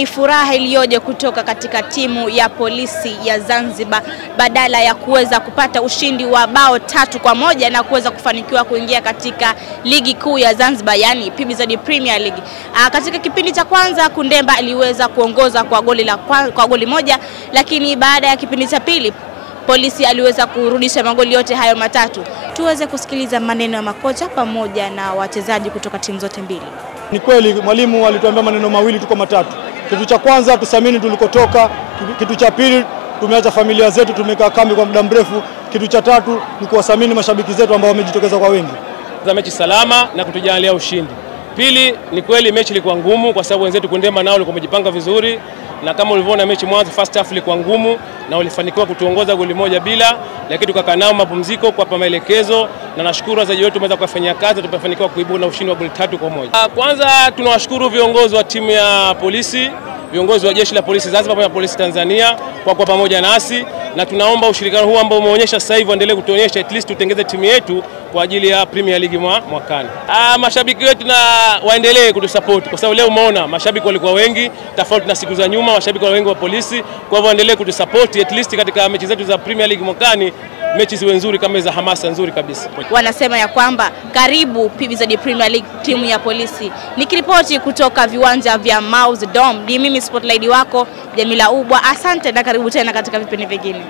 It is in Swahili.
Ni furaha iliyoje kutoka katika timu ya Polisi ya Zanzibar badala ya kuweza kupata ushindi wa bao 3-1 na kuweza kufanikiwa kuingia katika ligi kuu ya Zanzibar, yani PBZ Premier League. Katika kipindi cha kwanza Kundemba aliweza kuongoza kwa goli moja, lakini baada ya kipindi cha pili Polisi aliweza kurudisha magoli yote hayo matatu. Tuweze kusikiliza maneno ya makocha pamoja na wachezaji kutoka timu zote mbili. Ni kweli mwalimu alituambia maneno mawili tuko matatu. Kitu cha kwanza tusamini tulikotoka, kitu cha pili tumeacha familia zetu, tumekaa kambi kwa muda mrefu, kitu cha tatu ni kuwasamini mashabiki zetu ambao wamejitokeza kwa wengi. Za mechi salama na kutujalia ushindi. Pili, ni kweli mechi ilikuwa ngumu kwa sababu wenzetu Kundemba nao walikuwa wamejipanga vizuri, na kama ulivyoona mechi mwanzo first half ilikuwa ngumu na walifanikiwa kutuongoza goli moja bila, lakini tukakaa nao mapumziko kwa maelekezo, na nashukuru wachezaji wetu wameweza kufanyia kazi, tumefanikiwa kuibuka na ushindi wa goli 3-1. Kwanza tunawashukuru viongozi wa timu ya Polisi, viongozi wa jeshi la polisi Zanzibar pamoja na polisi Tanzania kwa pamoja nasi, na tunaomba ushirikiano huu ambao umeonyesha sasa hivi endelee kutuonyesha, at least tutengeze timu yetu kwa ajili ya Premier League mwakani. Mashabiki wetu na waendelee kutusupport kwa sababu leo umeona mashabiki walikuwa wengi tofauti na siku za nyuma, mashabiki wengi wa Polisi, kwa hivyo waendelee kutusupport at least katika mechi zetu za Premier League mwakani, mechi ziwe nzuri kama za hamasa nzuri kabisa. Wanasema ya kwamba karibu PBZ Premier League timu ya Polisi. Nikiripoti kutoka viwanja vya Mauzi Dome, ni mimi spotlight wako Jamila Ubwa. Asante na karibu tena katika vipindi vingine.